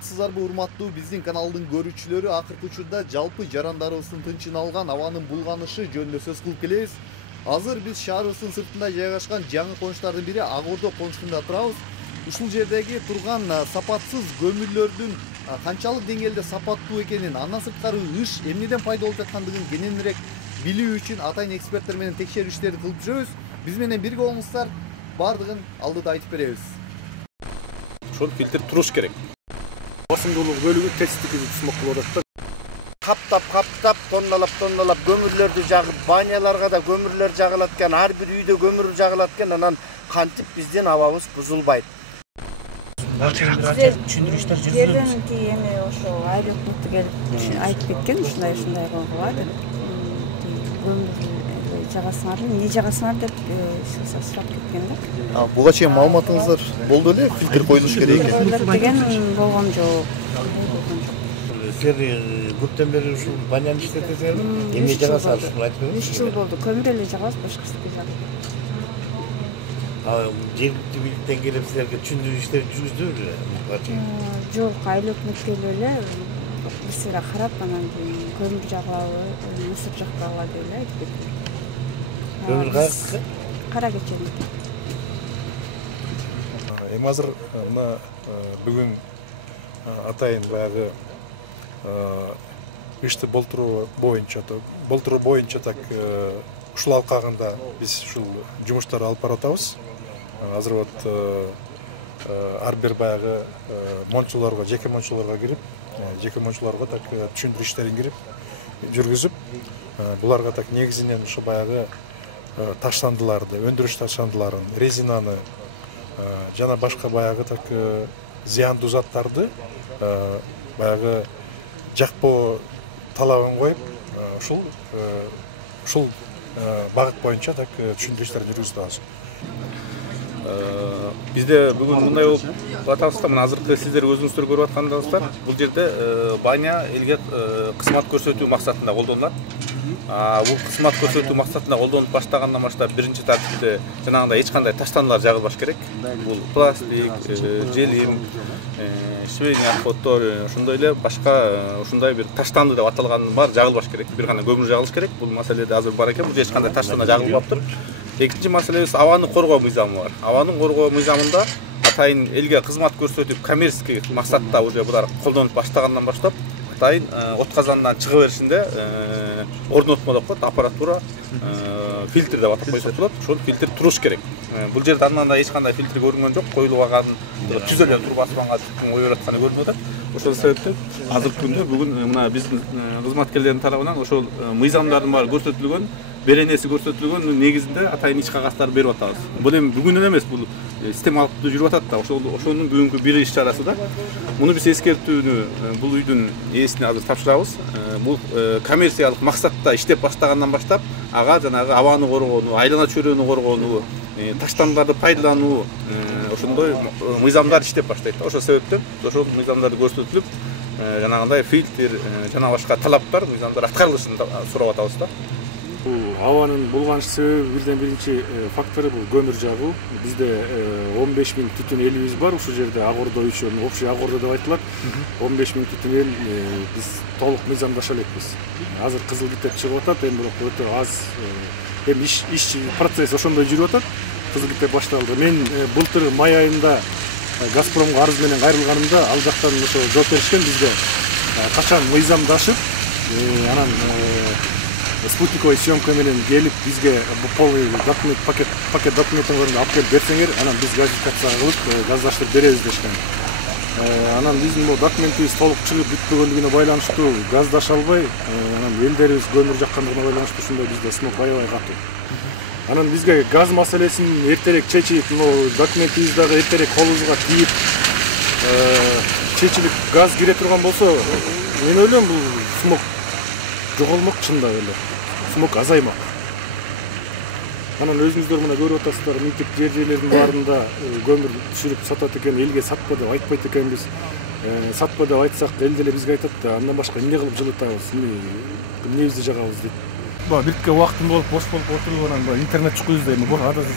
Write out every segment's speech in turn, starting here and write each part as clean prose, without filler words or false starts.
саламатсыздарбы урматтуу биздин каналдын көрүүчүлөрү? Акыркы учурда жалпы жарандарыбыздын тынчын алган абанын булганышы жөнүндө сөз кылып келебиз. Азыр биз шаарыбыздын сыртында жайгашкан жаңы конуштардын бири Ак Ордо конуштунда турабыз. Ушул жердеги турган сапатсыз көмүрлөрдүн канчалык деңгээлде сапаттуу экенин, андан сырткары ыш эмнеден пайда болуп жаткандыгын кененирээк билүү үчүн атайын эксперттер менен текшерүү иштерин кылып жүрөбүз. Биз менен бирге болуңуздар, бардыгын алдыда айтып беребиз. Ошол фильтр туруш керек. Басымдуулук бөлүгү тесттики смог болуп атат. Каптап тонналап көмүрлөрдү жагып, баняларга да көмүрлөр жагылат экен, ар бир үйдө көмүр жагылат экен, анан кантип биздин абабыз бузулбайт. Түшүндүрүштөр жүргүзөбүз. Эми ошо айлык келип айтып кеткен, ушундай кылгыла деп. Көмүр жагасыңар, эмне жагасыңар деп сурап кеткен да. Буга чейин маалыматыңыздар болду эле, фильтр коюлуш керек экен деген болгон жок. Сиз көптөн бери ушул баняны иштетесиңерби? Эмне жагасыңар ушуну айтып бериңизчи. 3 жыл болду. Көмүр эле жагабыз, башка эчтеке жагабыз. Жергиликтүү бийликтен келип силерге түшүндүрүү иштери жүргүздүбү? Жок, айлык өкмөткөйлөр эле бизге карап, анан көмүр жагабы, мусор жакпагыла деп эле айтып кетти. Көмүр кара кеченики. Эми азыр мына бүгүн атайын баягы ишти болтуруу боюнча так ушул алкагында биз ушул жумуштар алып баратабыз. Азыр вот ар бир баягы мончуларга, жеке мончуларга кирип, жеке мончуларга так түшүндүрүү иштерин кирип жүргүзүп, буларга так негизинен ушу баягы таштандыларды, өндүрүш таштандыларын, резинаны жана башка баягы так зыяндуу заттарды баягы жакпоо талабын коюп, ушул багыт боюнча так түшүндүрүү иштерин жүргүзүп атабыз. Бизде бүгүн мындай болуп атабыз да, мына азыркы сиздер өзүңүздөр көрүп аткандарыңыздар, бул жерде баня элге кызмат көрсөтүү максатында колдонулат. Бул кызмат көрсөтүү максатында колдонуп баштагандан баштап биринчи тартипте жанагындай эч кандай таштандылар жагылбаш керек. Бул пластик, желим, швейный отходдор, ошондой эле башка ушундай бир таштанды деп аталган бар жагылбаш керек. Бир гана көмүр жагылыш керек. Бул маселеде азыр бар экен, бул эч кандай таштанда жагылбаптыр. Экинчи маселебиз абаны коргоо мыйзамы бар. Абанын коргоо мыйзамында атайын элге кызмат көрсөтүп, коммерческий максатта уже булар колдонуп баштагандан баштап атайын от казанынан чыга беришинде орнотмо деп коет, аппаратура, фильтр деп атап койсок болот. Ошол фильтр туруш керек. Бул жерде андан эч кандай фильтр көрүнгөн жок, коюлбаган, түз эле туруп асманга ой бератканы көрүнүп атат. Ошол себептен азыркы күндө бүгүн мына биздин кызматкерлердин тарабынан ошол мыйзамдардын баары көрсөтүлгөн, беренеси көрсөтүлгөн негизинде атайын ич кагаздар берип атабыз. Бул эми бүгүн эле эмес, бул системалык жүрүп атат да. Ошонун бүгүнкү бир иш чарасы да. Муну биз эскертүүнү бул үйдүн ээсине азыр тапшырабыз. Бул коммерциялык максатта иштеп баштагандан баштап ага жанагы абаны коргоону, айлана чөйрөнү коргоону, таштандарды пайдалануу ошондой мыйзамдар иштеп баштайт. Ошол себептен ошол мыйзамдарды көрсөтүлүп, жанагындай фильтр жана башка талаптар, мыйзамдар аткарылышын сурап атабыз да. Бул абанын булганыш себеби бирден биринчи фактору бул көмүр жагуу. Бизде 15 000 түтүн элибиз бар ушул жерде, Ак Ордо үчүн, общий Ак Ордо деп айтылат. 15 000 түтүн эл биз толук мыйзамдаша элекпиз. Азыр кызыл китеп чыгып атат, эми бирок өтө аз, эми иш процесс ошондой жүрүп атат. Кызыл китеп башталды. Мен былтыр май айында Газпромго арыз менен кайрылганымда ал жактан ошо жооп беришкен, бизде качан мыйзамдашып, анан спутниковый съемка менен келип бизге полный документ, пакет документтин алып келип берсеңер, анан биз газификация кылып газдаштырып беребиз дешкен. Анан биздин бул документибиз толук чыгып бүтпөгөндүгүнө байланыштуу газдаша албай, анан элдерибиз көмүр жаккандыгына байланыштуу ушундай бизде смог аябай катуу. Анан бизге газ маселесин эртерээк чечип, документибиз дагы эртерээк колубузга тийип, чечилип газ кире турган болсо, мен ойлойм бул смог жоголмок, чындап эле. Смог азаймак. Анан өзүңүздөр мына көрүп атасыздар, мынтип жерлердин баарында көмүр түшүрүп сатат экен, элге сатпа деп айтпайт экенбиз. Сатпа деп айтсак, эл деле бизге айтат да, андан башка эмне кылып жылытабыз, эмнебизди жагабыз дейт. Бирке убактым болуп, бош болуп отуруп, анан интернет чукуп издейм.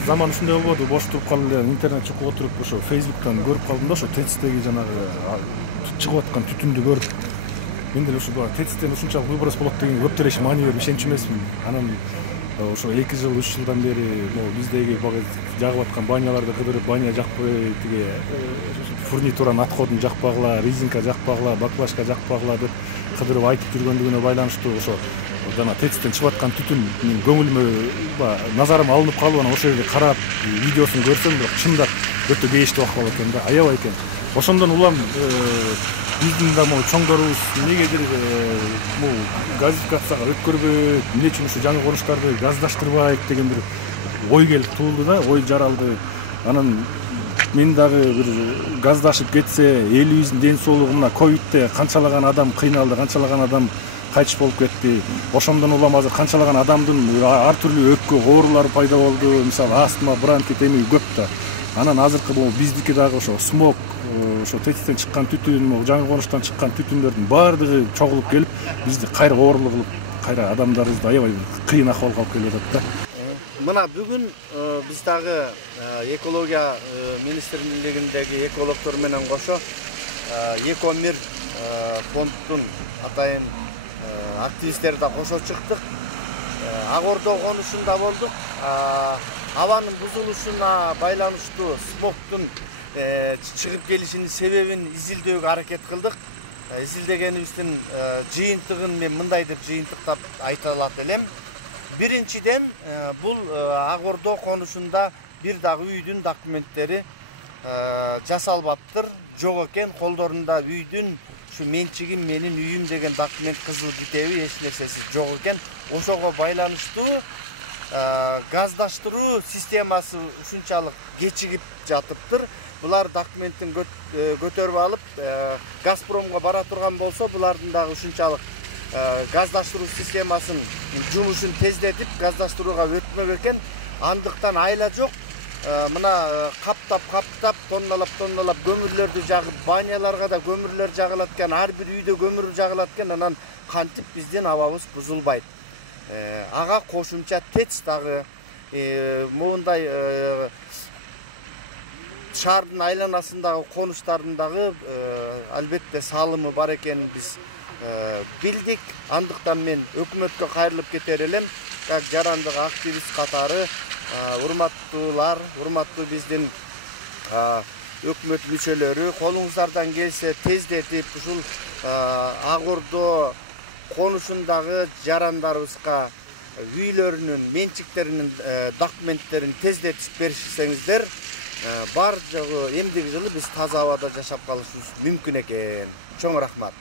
Заман ушундай болбоду, бош туруп калып эле интернет чукуп отуруп, ошо Facebook'тан көрүп калдым да, ошо ТЭЦтеги жанагы чыгып аткан түтүндү көрүп мен деле ушул ТЭЦтен ушунчалык выброс болот деген көптөр эч маани берип ишенчү эмесмин. Анан ошо 2 жыл 3 жылдан бери могу биздеги жагып аткан баняларды кыдырып, баня жакпай, тиги фурнитураны отходун жакпагыла, резинка жакпагыла, баклажка жакпагыла деп кыдырып айтып жүргөндүгүнө байланыштуу ошо жана ТЭЦтен чыгып аткан түтүн менин көңүлүмө назарыма алынып калып, анан ошол жерде карап видеосун көрсөм, бирок чындап өтө кейиштүү акыбал экен да, аябай экен. Ошондон улам биздин да могу чоңдорубуз эмнегедир могу газификацияга өткөрбөйт, эмне үчүн ушу жаңы курулуштарды газдаштырбайт деген бир ой келип туулду да, ой жаралды. Анан мен дагы бир газдашып кетсе, элибиздин ден соолугу мына ковидте канчалаган адам кыйналды, канчалаган адам кайтыш болуп кетти. Ошондон улам азыр канчалаган адамдын ар түрлүү өпкө оорулары пайда болду, мисалы астма, бронхит эми көп да. Анан азыркы могу биздики дагы ошо смог, ошо ТЭЦтен чыккан түтүн, могу жаңы курулуштан чыккан түтүндөрдүн баардыгы чогулуп келип, бизди кайра оорулуу кылып, кайра адамдарыбызды аябай кыйын акыбалга алып келип атат да. Мына бүгүн биз дагы экология министрлигиндеги экологдор менен кошо Экомир фонддун атайын активисттери да кошо чыктык. Ак Ордо конушунда болдук. Абанын бузулушуна байланыштуу смогтун чыгып келишинин себебин изилдөөгө аракет кылдык. Изилдегенибиздин жыйынтыгын мен мындай деп жыйынтыктап айта алат элем. Биринчиден, бул Ак Ордо конушунда бир дагы үйдүн документтери жасалбаптыр, жок экен. Колдорунда үйдүн ушу менчигим менин үйүм деген документ, кызыл китеби, эч нерсеси жок экен. Ошого байланыштуу газдаштыруу системасы ушунчалык кечигип жатыптыр. Булар документтин көтөрүп алып, Газпромго бара турган болсо, булардын дагы ушунчалык газдаштыруу системасын жумушун тездетип, газдаштырууга өтмөк экен. Андыктан айла жок. Мына каптап, тонналап көмүрлөрдү жагып, баняларга да көмүрлөр жагылат экен, ар бир үйдө көмүр жагылат экен. Анан кантип биздин абабыз бузулбайт. Ага кошумча ТЭЦ дагы моундай шаардын айланасындагы конуштардын дагы албетте салымы бар экенин биз билдик. Андыктан мен өкмөткө кайрылып кетер элем, как жарандык активист катары, урматтуулар, урматтуу биздин өкмөт мүчөлөрү, колуңуздардан келсе тездетип ушул Ак Ордо конушундагы жарандарыбызга үйлөрүнүн, менчиктеринин документтерин тездетип беришсеңиздер, бар жагы эмдиги жылы биз таза абада жашап калышыбыз мүмкүн экен. Чоң рахмат.